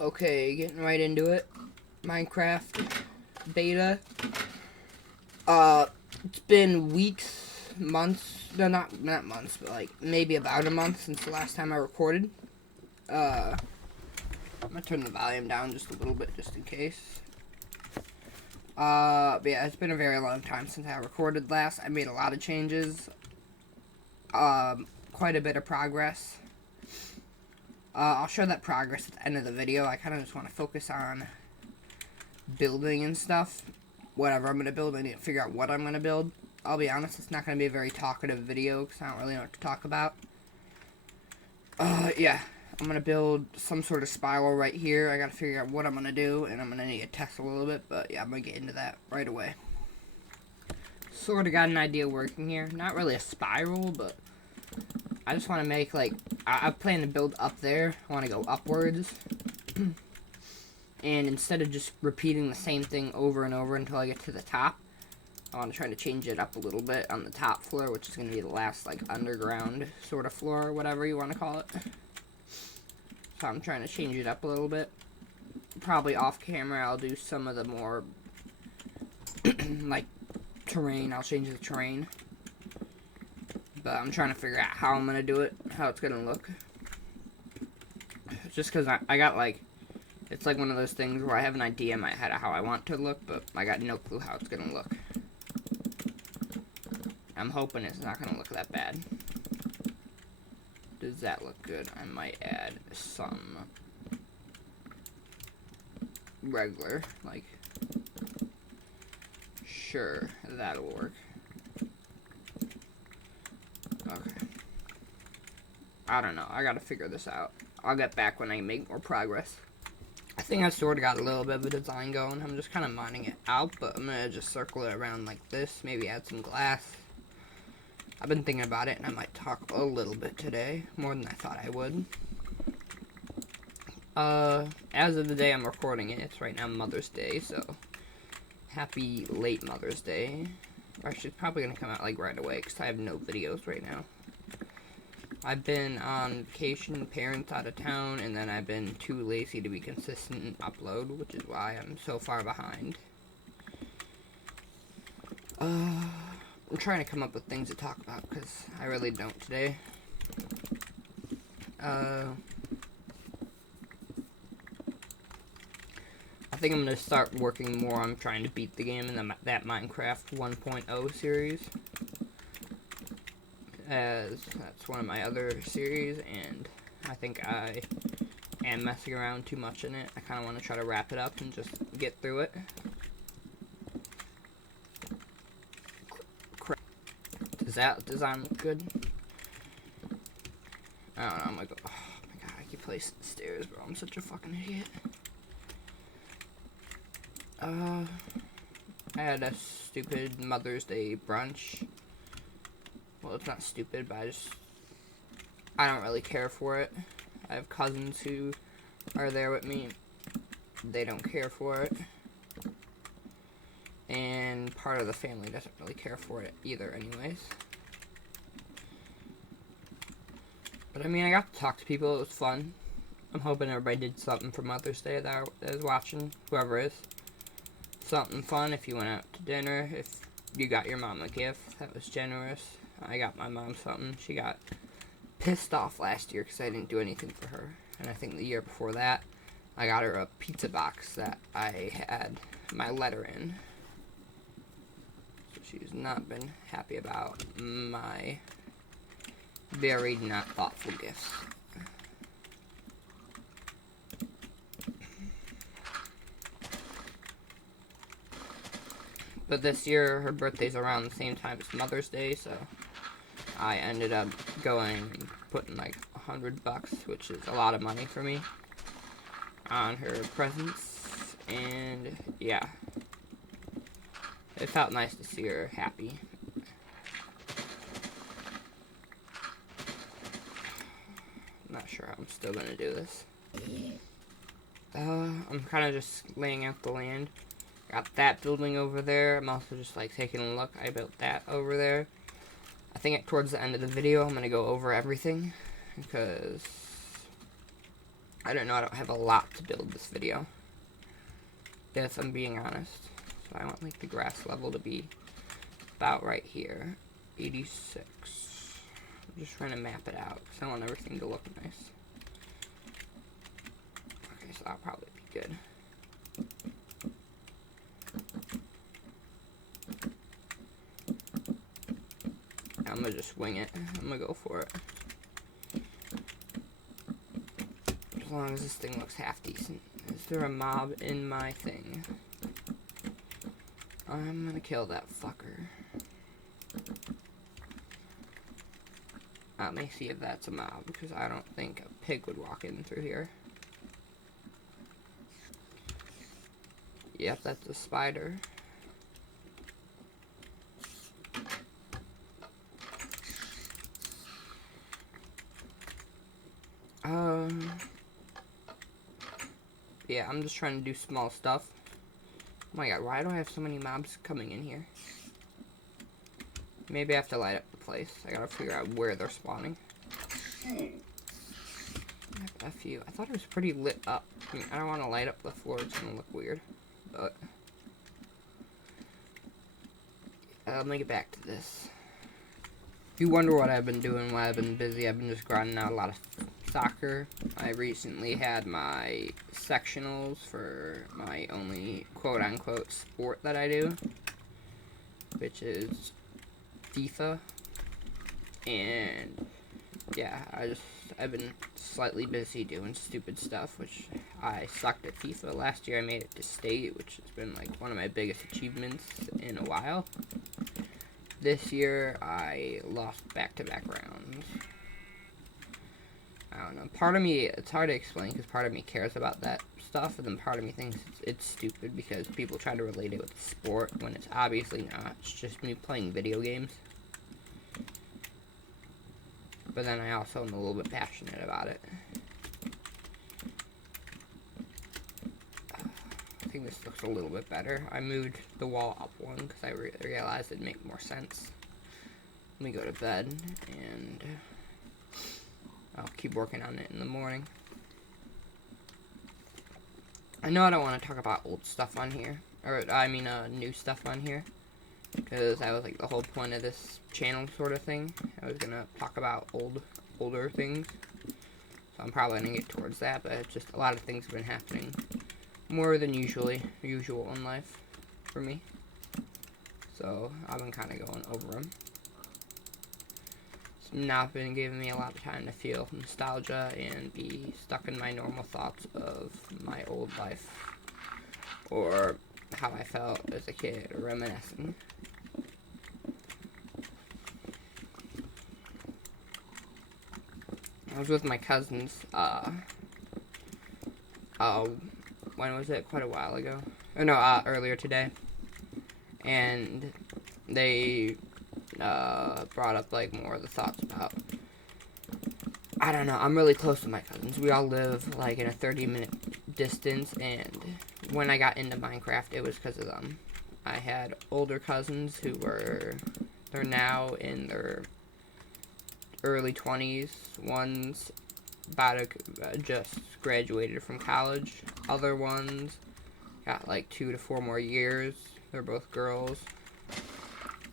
Okay, getting right into it. Minecraft beta. It's been weeks, months. No, not months, but like maybe about a month since the last time I recorded. I'm gonna turn the volume down just a little bit, just in case. But yeah, it's been a very long time since I recorded last. I made a lot of changes. Quite a bit of progress. I'll show that progress at the end of the video. I kind of just want to focus on building and stuff. Whatever I'm going to build, I need to figure out what I'm going to build. I'll be honest, it's not going to be a very talkative video because I don't really know what to talk about. Yeah, I'm going to build some sort of spiral right here. I got to figure out what I'm going to do, and I'm going to need to test a little bit, but yeah, I'm going to get into that right away. Sort of got an idea working here. Not really a spiral, but I just want to make, like, I plan to build up there. I want to go upwards. And instead of just repeating the same thing over and over until I get to the top, I want to try to change it up a little bit on the top floor, which is going to be the last, like, underground sort of floor, or whatever you want to call it. So I'm trying to change it up a little bit. Probably off camera, I'll do some of the more, like, terrain. I'll change the terrain. But I'm trying to figure out how I'm going to do it, how it's going to look. Just because I got, like, it's like one of those things where I have an idea in my head of how I want it to look, but I got no clue how it's going to look. I'm hoping it's not going to look that bad. Does that look good? I might add some regular, like, sure, that'll work. Okay. I don't know. I gotta figure this out. I'll get back when I make more progress. I think I sort of got a little bit of a design going. I'm just kind of modding it out, but I'm gonna just circle it around like this. Maybe add some glass. I've been thinking about it, and I might talk a little bit today. More than I thought I would. As of the day I'm recording it, it's right now Mother's Day, so happy late Mother's Day. Actually, it's probably gonna come out like right away because I have no videos right now. I've been on vacation, parents out of town, and then I've been too lazy to be consistent and upload, which is why I'm so far behind. I'm trying to come up with things to talk about because I really don't today. I think I'm going to start working more on trying to beat the game in that Minecraft 1.0 series. As that's one of my other series, and I think I am messing around too much in it. I kind of want to try to wrap it up and just get through it. Does that design look good? I don't know, I'm like, oh my god, I keep placing the stairs, bro. I'm such a fucking idiot. I had a stupid Mother's Day brunch. Well, it's not stupid, but I don't really care for it. I have cousins who are there with me. They don't care for it. And part of the family doesn't really care for it either anyways. But I mean, I got to talk to people. It was fun. I'm hoping everybody did something for Mother's Day that is watching, whoever is. Something fun if you went out to dinner, if you got your mom a gift. That was generous. I got my mom something. She got pissed off last year because I didn't do anything for her. And I think the year before that, I got her a pizza box that I had my letter in. So she's not been happy about my very not thoughtful gifts. But this year, her birthday's around the same time as Mother's Day, so I ended up going and putting like $100, which is a lot of money for me, on her presents, and yeah, it felt nice to see her happy. I'm not sure how I'm still gonna do this. I'm kind of just laying out the land. Got that building over there. I'm also just like taking a look. I built that over there. I think towards the end of the video I'm going to go over everything because I don't know, I don't have a lot to build this video. If I'm being honest. So I want like the grass level to be about right here. 86. I'm just trying to map it out because I want everything to look nice. Okay, so that'll probably be good. I'm gonna just wing it. I'm gonna go for it. As long as this thing looks half decent. Is there a mob in my thing? I'm gonna kill that fucker. Let me see if that's a mob, because I don't think a pig would walk in through here. Yep, that's a spider. Yeah, I'm just trying to do small stuff. Oh my god, why do I have so many mobs coming in here? Maybe I have to light up the place. I gotta figure out where they're spawning. F you. I thought it was pretty lit up. I mean, I don't want to light up the floor. It's gonna look weird. But let me get back to this. If you wonder what I've been doing while I've been busy, I've been just grinding out a lot of soccer. I recently had my sectionals for my only quote-unquote sport that I do, which is FIFA. And yeah, I've been slightly busy doing stupid stuff, which I sucked at FIFA. Last year I made it to state, which has been like one of my biggest achievements in a while. This year I lost back-to-back rounds. I don't know. Part of me, it's hard to explain because part of me cares about that stuff, and then part of me thinks it's stupid because people try to relate it with the sport when it's obviously not. It's just me playing video games. But then I also am a little bit passionate about it. I think this looks a little bit better. I moved the wall up one because I realized it'd make more sense. Let me go to bed, and I'll keep working on it in the morning. I know I don't want to talk about old stuff on here. Or, I mean, new stuff on here. Because that was, like, the whole point of this channel sort of thing. I was going to talk about older things. So I'm probably going to get towards that, but it's just a lot of things have been happening. More than usual in life for me. So I've been kind of going over them. It's not been giving me a lot of time to feel nostalgia and be stuck in my normal thoughts of my old life. Or how I felt as a kid, or reminiscing. I was with my cousins, when was it? Quite a while ago. Oh no, earlier today. And they, brought up, like, more of the thoughts about, I don't know, I'm really close to my cousins. We all live, like, in a 30-minute distance, and when I got into Minecraft, it was because of them. I had older cousins who they're now in their early 20s. One's about to just graduated from college. Other ones got like 2 to 4 more years. They're both girls.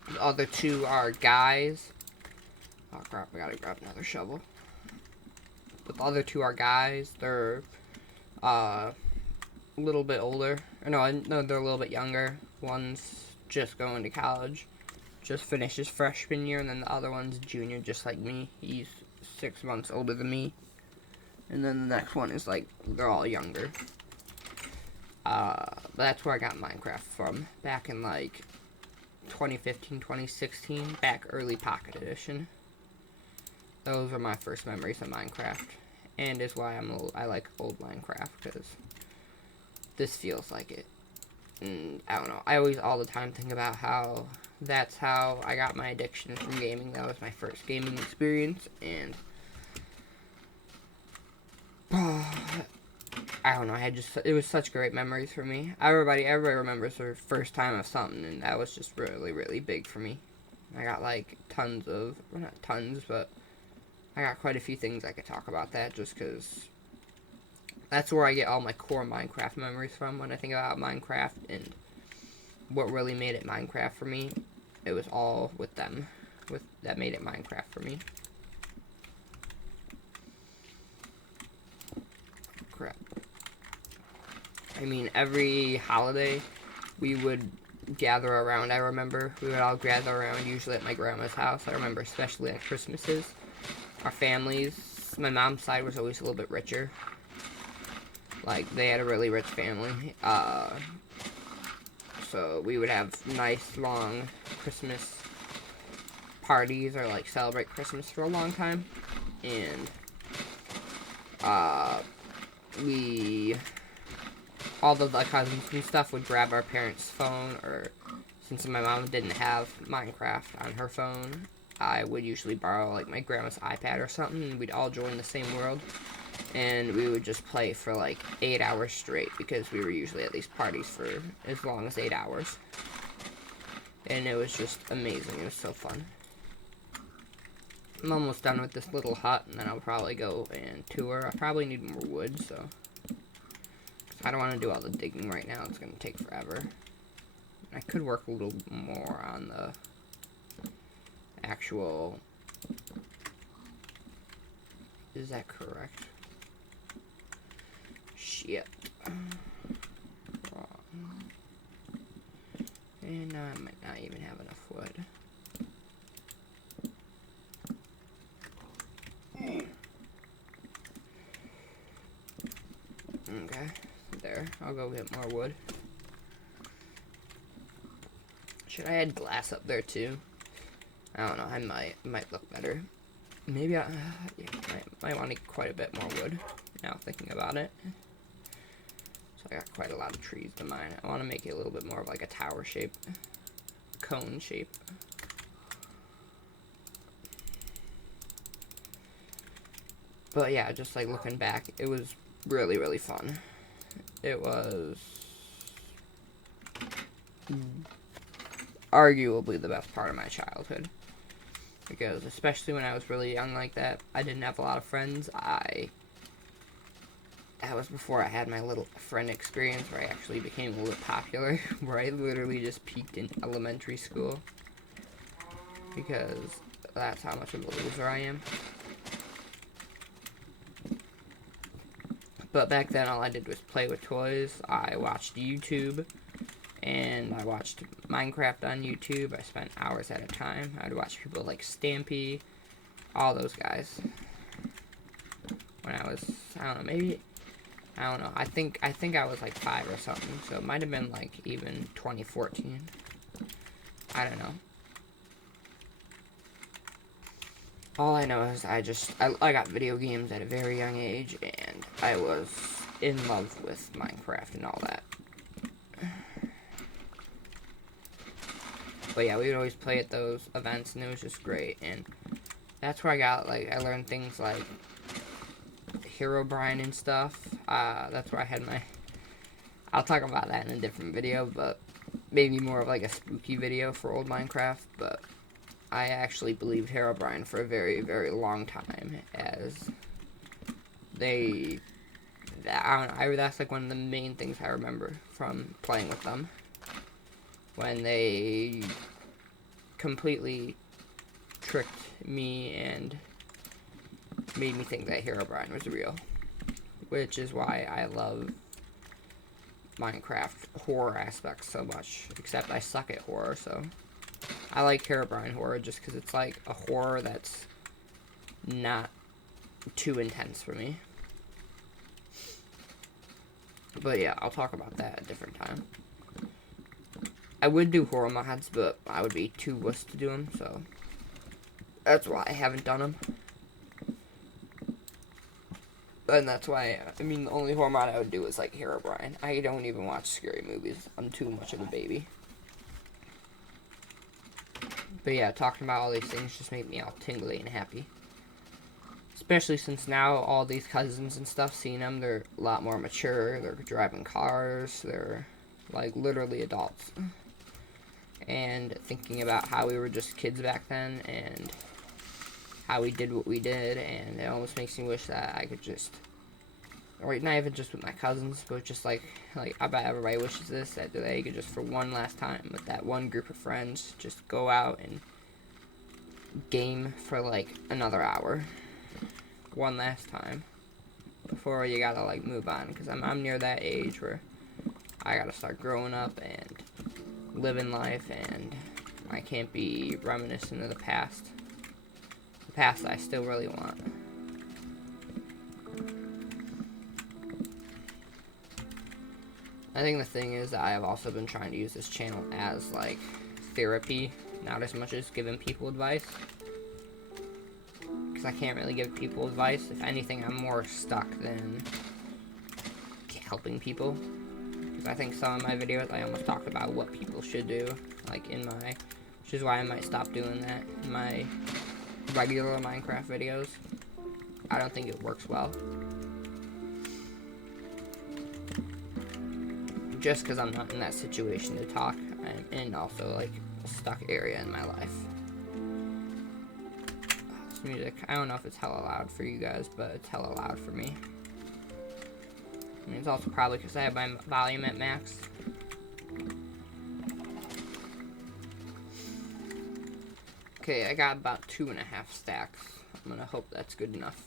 The other two are guys. Oh crap, I gotta grab another shovel. But the other two are guys. They're a little bit older. Or no, they're a little bit younger. One's just going to college. Just finished his freshman year, and then the other one's junior, just like me. He's 6 months older than me. And then the next one is like, they're all younger. But that's where I got Minecraft from. Back in like 2015, 2016. Back early Pocket Edition. Those are my first memories of Minecraft. And is why I like old Minecraft, because this feels like it. And I don't know. I always all the time think about how that's how I got my addiction from gaming. That was my first gaming experience, and I don't know. It was such great memories for me. Everybody remembers their first time of something, and that was just really, really big for me. I got like tons of, well, not tons, but I got quite a few things I could talk about that just because That's where I get all my core Minecraft memories from when I think about Minecraft and what really made it Minecraft for me. It was all with them. That made it Minecraft for me. Crap. I mean, every holiday we would gather around. I remember we would all gather around, usually at my grandma's house. I remember especially at Christmases. Our families, my mom's side was always a little bit richer. Like, they had a really rich family. So we would have nice, long Christmas parties or, like, celebrate Christmas for a long time. And, all the cousins and stuff would grab our parents' phone, or since my mom didn't have Minecraft on her phone, I would usually borrow, like, my grandma's iPad or something, and we'd all join the same world. And we would just play for like 8 hours straight, because we were usually at these parties for as long as 8 hours. And it was just amazing. It was so fun. I'm almost done with this little hut, and then I'll probably go and tour. I probably need more wood, so I don't want to do all the digging right now. It's going to take forever. I could work a little more on the actual... Is that correct? Shit. Wrong. And now I might not even have enough wood. Okay, there. I'll go get more wood. Should I add glass up there too? I don't know. I might look better. Maybe I might want to get quite a bit more wood. Now thinking about it. So I got quite a lot of trees to mine. I want to make it a little bit more of like a tower shape. Cone shape. But yeah, just like looking back, it was really, really fun. It was arguably the best part of my childhood. Because especially when I was really young like that, I didn't have a lot of friends. That was before I had my little friend experience where I actually became a little popular, where I literally just peaked in elementary school. Because that's how much of a loser I am. But back then, all I did was play with toys. I watched YouTube, and I watched Minecraft on YouTube. I spent hours at a time. I'd watch people like Stampy, all those guys. When I was, I don't know, I think I was like 5 or something, so it might have been like even 2014. I don't know. All I know is I got video games at a very young age, and I was in love with Minecraft and all that. But yeah, we would always play at those events, and it was just great. And that's where I learned things like Herobrine and stuff. That's where I had my... I'll talk about that in a different video, but maybe more of like a spooky video for old Minecraft. But I actually believed Herobrine for a very, very long time, as they... that's like one of the main things I remember from playing with them. When they completely tricked me and made me think that Herobrine was real. Which is why I love Minecraft horror aspects so much. Except I suck at horror, so... I like Herobrine horror just because it's like a horror that's not too intense for me. But yeah, I'll talk about that at a different time. I would do horror mods, but I would be too wuss to do them, so that's why I haven't done them. And that's why, I mean, the only horror mod I would do is like Herobrine. I don't even watch scary movies. I'm too much of a baby. But yeah, talking about all these things just make me all tingly and happy. Especially since now all these cousins and stuff, seeing them, they're a lot more mature. They're driving cars. They're like literally adults. And thinking about how we were just kids back then and how we did what we did, and it almost makes me wish that I could just or not even just with my cousins, but just like I bet everybody wishes this, that they could just for one last time with that one group of friends just go out and game for like another hour, one last time, before you gotta like move on, because I'm near that age where I gotta start growing up and living life, and I can't be reminiscing of the past I still really want. I think the thing is that I have also been trying to use this channel as like therapy, not as much as giving people advice, because I can't really give people advice. If anything, I'm more stuck than helping people, because I think some of my videos I almost talked about what people should do, like in my, which is why I might stop doing that in my regular Minecraft videos. I don't think it works well, just because I'm not in that situation to talk. I'm in also like a stuck area in my life. This music, I don't know if it's hella loud for you guys, but it's hella loud for me. I mean, it's also probably because I have my volume at max. Okay, I got about 2.5 stacks. I'm gonna hope that's good enough.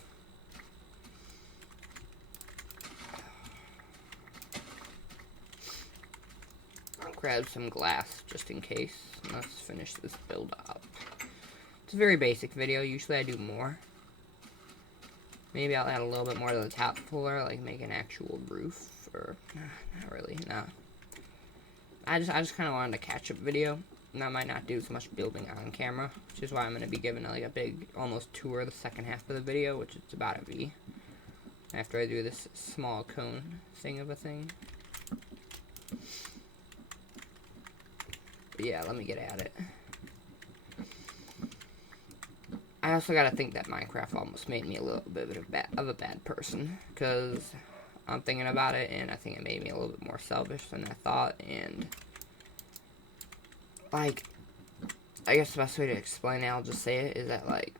I'll grab some glass just in case. Let's finish this build up. It's a very basic video. Usually I do more. Maybe I'll add a little bit more to the top floor, like make an actual roof, or not really. No. I just kind of wanted a catch-up video. And I might not do so much building on camera, which is why I'm going to be giving like a big, almost tour of the second half of the video, which it's about to be. After I do this small cone thing of a thing. But yeah, let me get at it. I also got to think that Minecraft almost made me a little bit of a bad person, because I'm thinking about it, and I think it made me a little bit more selfish than I thought, and like, I guess the best way to explain it, I'll just say it, is that, like,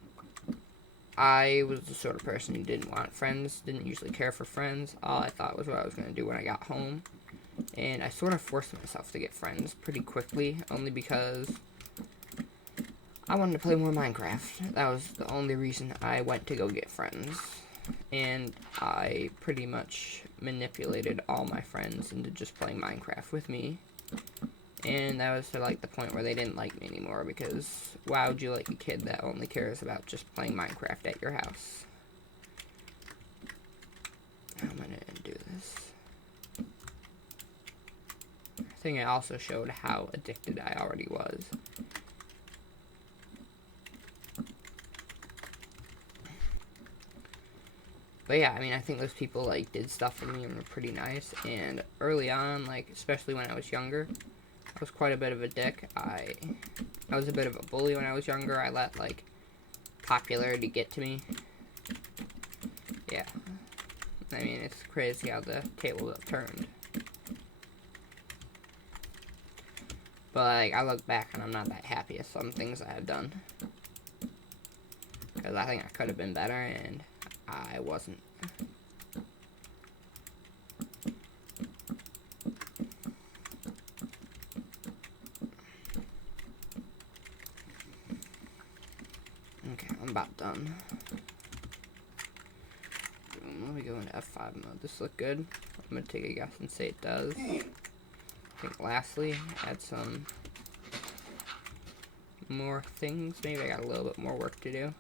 I was the sort of person who didn't want friends, didn't usually care for friends. All I thought was what I was going to do when I got home. And I sort of forced myself to get friends pretty quickly, only because I wanted to play more Minecraft. That was the only reason I went to go get friends. And I pretty much manipulated all my friends into just playing Minecraft with me. And that was to, like, the point where they didn't like me anymore, because why would you like a kid that only cares about just playing Minecraft at your house? I'm gonna do this. I think it also showed how addicted I already was. But yeah, I mean, I think those people, like, did stuff for me and were pretty nice, and early on, like, especially when I was younger, I was quite a bit of a dick. I was a bit of a bully when I was younger. I let, like, popularity get to me. Yeah. I mean, it's crazy how the tables have turned. But, like, I look back and I'm not that happy at some things I have done. Because I think I could have been better, and I wasn't. Okay, I'm about done. Let me go into F5 mode. This look good? I'm gonna take a guess and say it does. I think lastly, add some more things. Maybe I got a little bit more work to do.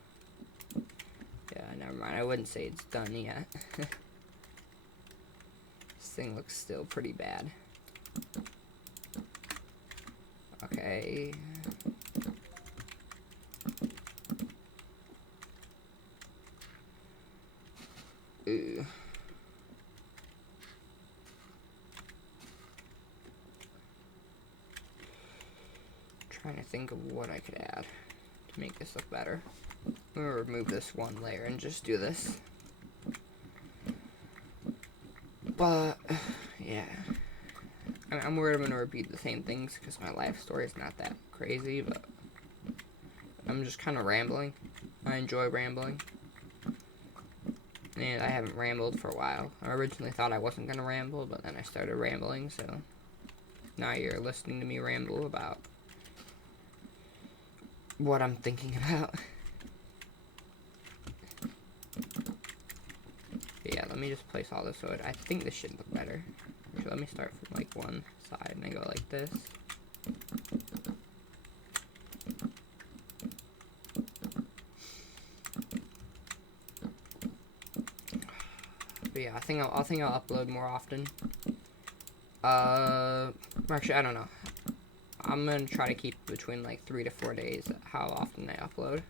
Yeah, never mind. I wouldn't say it's done yet. This thing looks still pretty bad. Okay. Ooh. Trying to think of what I could add to make this look better. I'm gonna remove this one layer and just do this. But yeah, I'm worried I'm gonna repeat the same things because my life story is not that crazy, but I'm just kind of rambling. I enjoy rambling. And I haven't rambled for a while. I originally thought I wasn't going to ramble, but then I started rambling, so now you're listening to me ramble about what I'm thinking about. But yeah, let me just place all this wood. I think this should look better. So let me start from like one side and I go like this. But yeah, I think I'll upload more often. Actually, I don't know. I'm gonna try to keep between like 3 to 4 days how often I upload.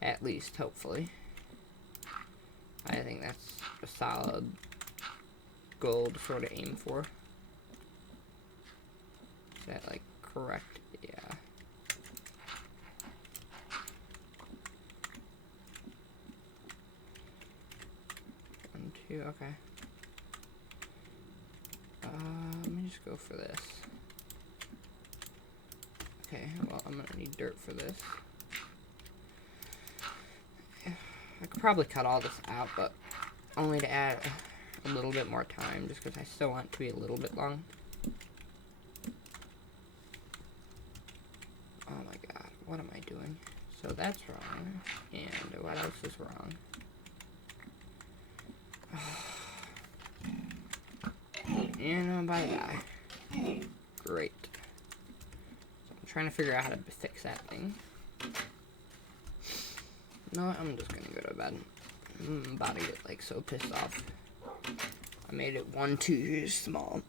At least, hopefully. I think that's a solid goal to sort of aim for. Is that like correct? Yeah. One, two, okay. Let me just go for this. Okay, well, I'm gonna need dirt for this. I could probably cut all this out, but only to add a little bit more time, just because I still want it to be a little bit long. Oh my god, what am I doing? So that's wrong, and what else is wrong? And bye-bye. Great. So I'm trying to figure out how to fix that thing. No, I'm just gonna go to bed. I'm about to get like so pissed off. I made it one too small.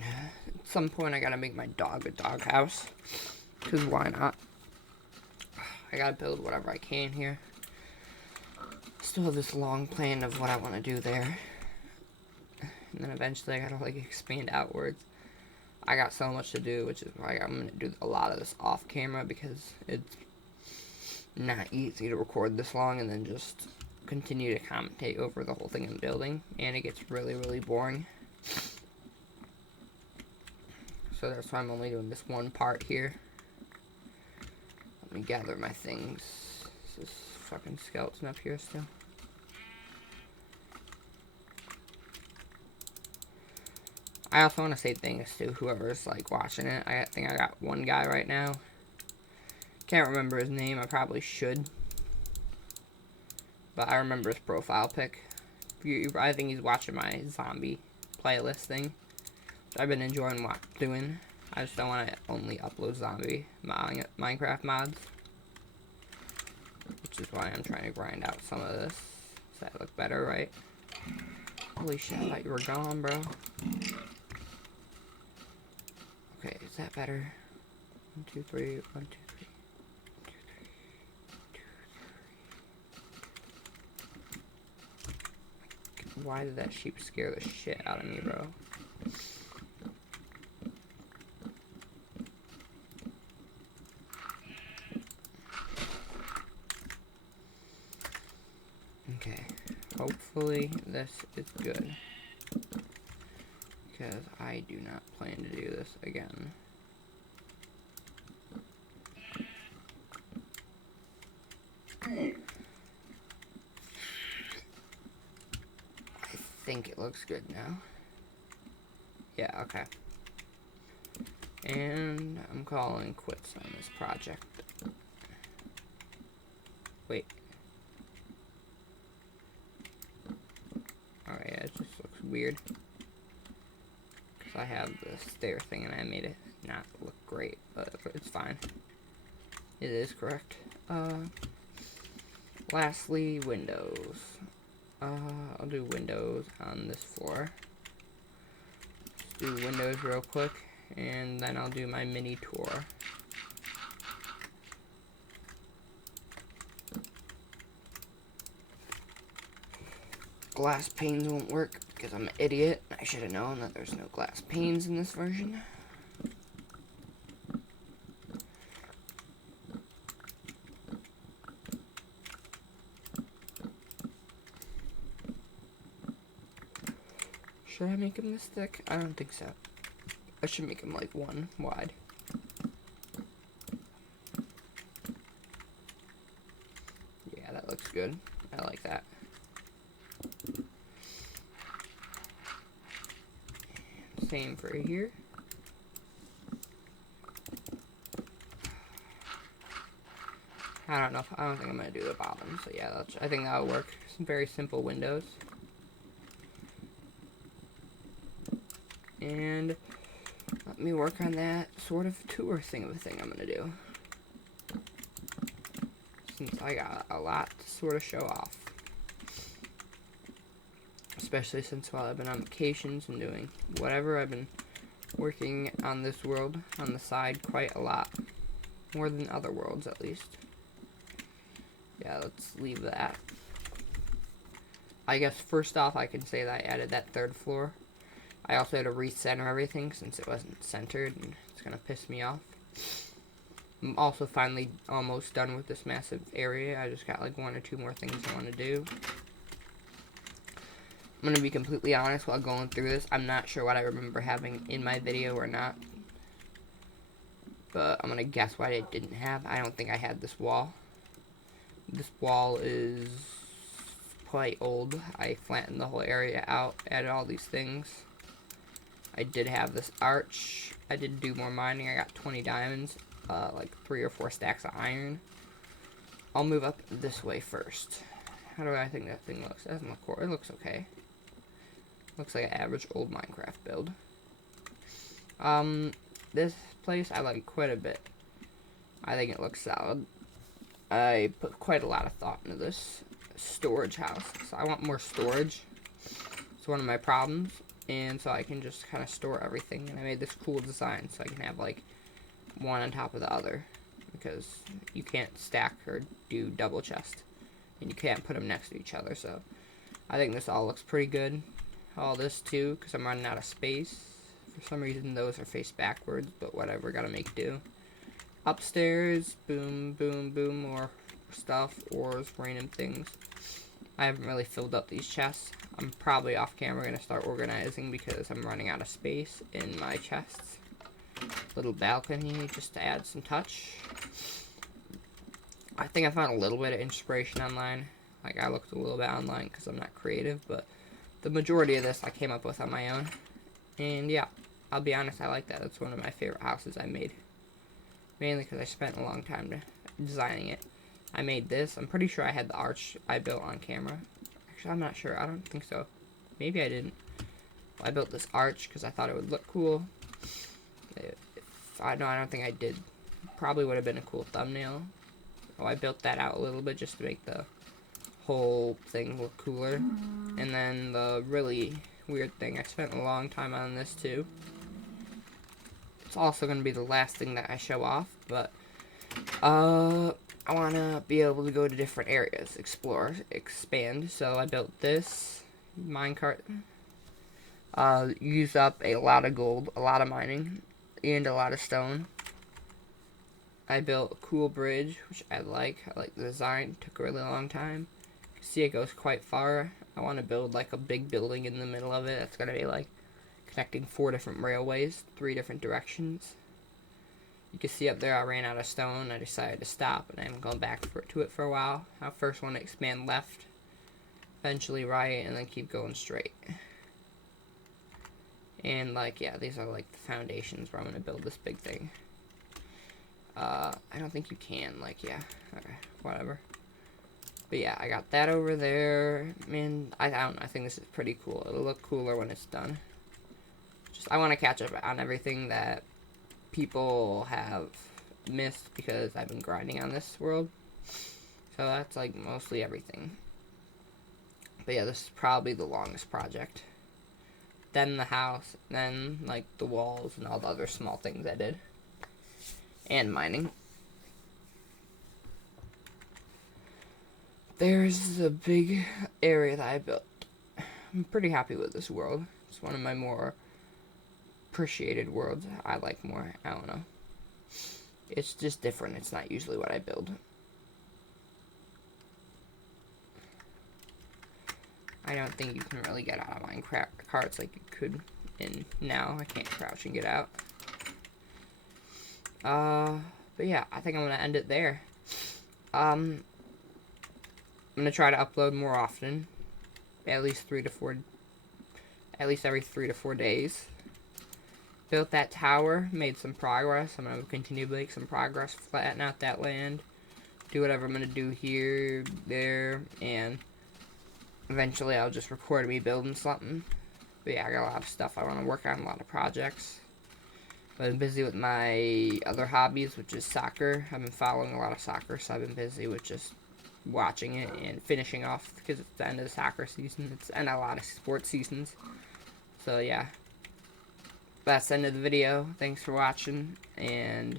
At some point I gotta make my dog a doghouse. Cause why not? I gotta build whatever I can here. Still have this long plan of what I want to do there. And then eventually I gotta like expand outwards. I got so much to do, which is why I'm gonna do a lot of this off camera because it's not easy to record this long and then just continue to commentate over the whole thing I'm building, and it gets really, really boring. So that's why I'm only doing this one part here. Let me gather my things. This is fucking skeleton up here still. I also want to say thanks to whoever's like watching it. I think I got one guy right now. Can't remember his name. I probably should. But I remember his profile pic. I think he's watching my zombie playlist thing. Which I've been enjoying doing. I just don't want to only upload zombie Minecraft mods. Which is why I'm trying to grind out some of this. Does that look better, right? Holy shit, I thought you were gone, bro. Okay, is that better? 1, 2, 3, 1, 2, 3. Why did that sheep scare the shit out of me, bro? Okay, hopefully this is good. Because I do not plan to do this again. I think it looks good now. Yeah, okay. And I'm calling quits on this project. Wait. Oh yeah, it just looks weird. Because I have the stair thing and I made it not look great, but it's fine. It is correct. Lastly, windows. I'll do windows on this floor. Just do windows real quick, and then I'll do my mini tour. Glass panes won't work because I'm an idiot. I should have known that there's no glass panes in this version. Should I make them this thick? I don't think so. I should make them like 1 wide. Yeah, that looks good. I like that. Same for here. I don't think I'm gonna do the bottom. So yeah, I think that'll work. Some very simple windows. And let me work on that sort of tour thing I'm gonna do. Since I got a lot to sort of show off. Especially since while I've been on vacations and doing whatever, I've been working on this world on the side quite a lot. More than other worlds, at least. Yeah, let's leave that. I guess first off, I can say that I added that third floor. I also had to recenter everything since it wasn't centered, and it's gonna piss me off. I'm also finally almost done with this massive area. I just got like 1 or 2 more things I want to do. I'm gonna be completely honest while going through this. I'm not sure what I remember having in my video or not. But I'm gonna guess what I didn't have. I don't think I had this wall. This wall is quite old. I flattened the whole area out, added all these things. I did have this arch. I did do more mining. I got 20 diamonds, like 3 or 4 stacks of iron. I'll move up this way first. How do I think that thing looks? It doesn't look cool. It looks okay. Looks like an average old Minecraft build. This place I like quite a bit. I think it looks solid. I put quite a lot of thought into this storage house. So I want more storage. It's one of my problems. And so I can just kind of store everything. And I made this cool design so I can have like one on top of the other. Because you can't stack or do double chest. And you can't put them next to each other. So I think this all looks pretty good. All this too, because I'm running out of space. For some reason those are faced backwards, but whatever, gotta make do. Upstairs, boom, boom, boom, more stuff, ores, random things. I haven't really filled up these chests. I'm probably off camera gonna start organizing because I'm running out of space in my chests. Little balcony just to add some touch. I think I found a little bit of inspiration online. Like I looked a little bit online because I'm not creative, but the majority of this I came up with on my own. And yeah, I'll be honest, I like that. It's one of my favorite houses I made. Mainly because I spent a long time designing it. I made this. I'm pretty sure I had the arch I built on camera. Actually, I'm not sure. I don't think so. Maybe I didn't. Well, I built this arch because I thought it would look cool. I don't think I did. Probably would have been a cool thumbnail. Oh, I built that out a little bit just to make the whole thing look cooler. And then the really weird thing, I spent a long time on this too. It's also going to be the last thing that I show off, but I want to be able to go to different areas, explore, expand. So I built this minecart. Used up a lot of gold, a lot of mining, and a lot of stone. I built a cool bridge, which I like. I like the design. It took a really long time. You can see it goes quite far. I want to build like a big building in the middle of it. It's going to be like connecting 4 different railways, 3 different directions. You can see up there I ran out of stone. I decided to stop, and I'm going back to it for a while. I first want to expand left, eventually right, and then keep going straight. And like, yeah, these are like the foundations where I'm going to build this big thing. I don't think you can, like, yeah, okay, whatever. But yeah, I got that over there. Man, I don't know, I think this is pretty cool. It'll look cooler when it's done. I want to catch up on everything that people have missed because I've been grinding on this world. So that's like mostly everything. But yeah, this is probably the longest project. Then the house, then like the walls and all the other small things I did. And mining. There's the big area that I built. I'm pretty happy with this world. It's one of my more appreciated worlds. I like more. I don't know. It's just different. It's not usually what I build. I don't think you can really get out of Minecraft carts like you could in now. I can't crouch and get out. But yeah, I think I'm gonna end it there. I'm going to try to upload more often. At least every 3 to 4 days. Built that tower, made some progress. I'm going to continue to make some progress, flatten out that land, do whatever I'm going to do here, there, and eventually I'll just record me building something. But yeah, I got a lot of stuff I want to work on, a lot of projects. I've been busy with my other hobbies, which is soccer. I've been following a lot of soccer, so I've been busy with just watching it and finishing off, because it's the end of the soccer season. It's the end of a lot of sports seasons. So yeah, that's the end of the video. Thanks for watching, and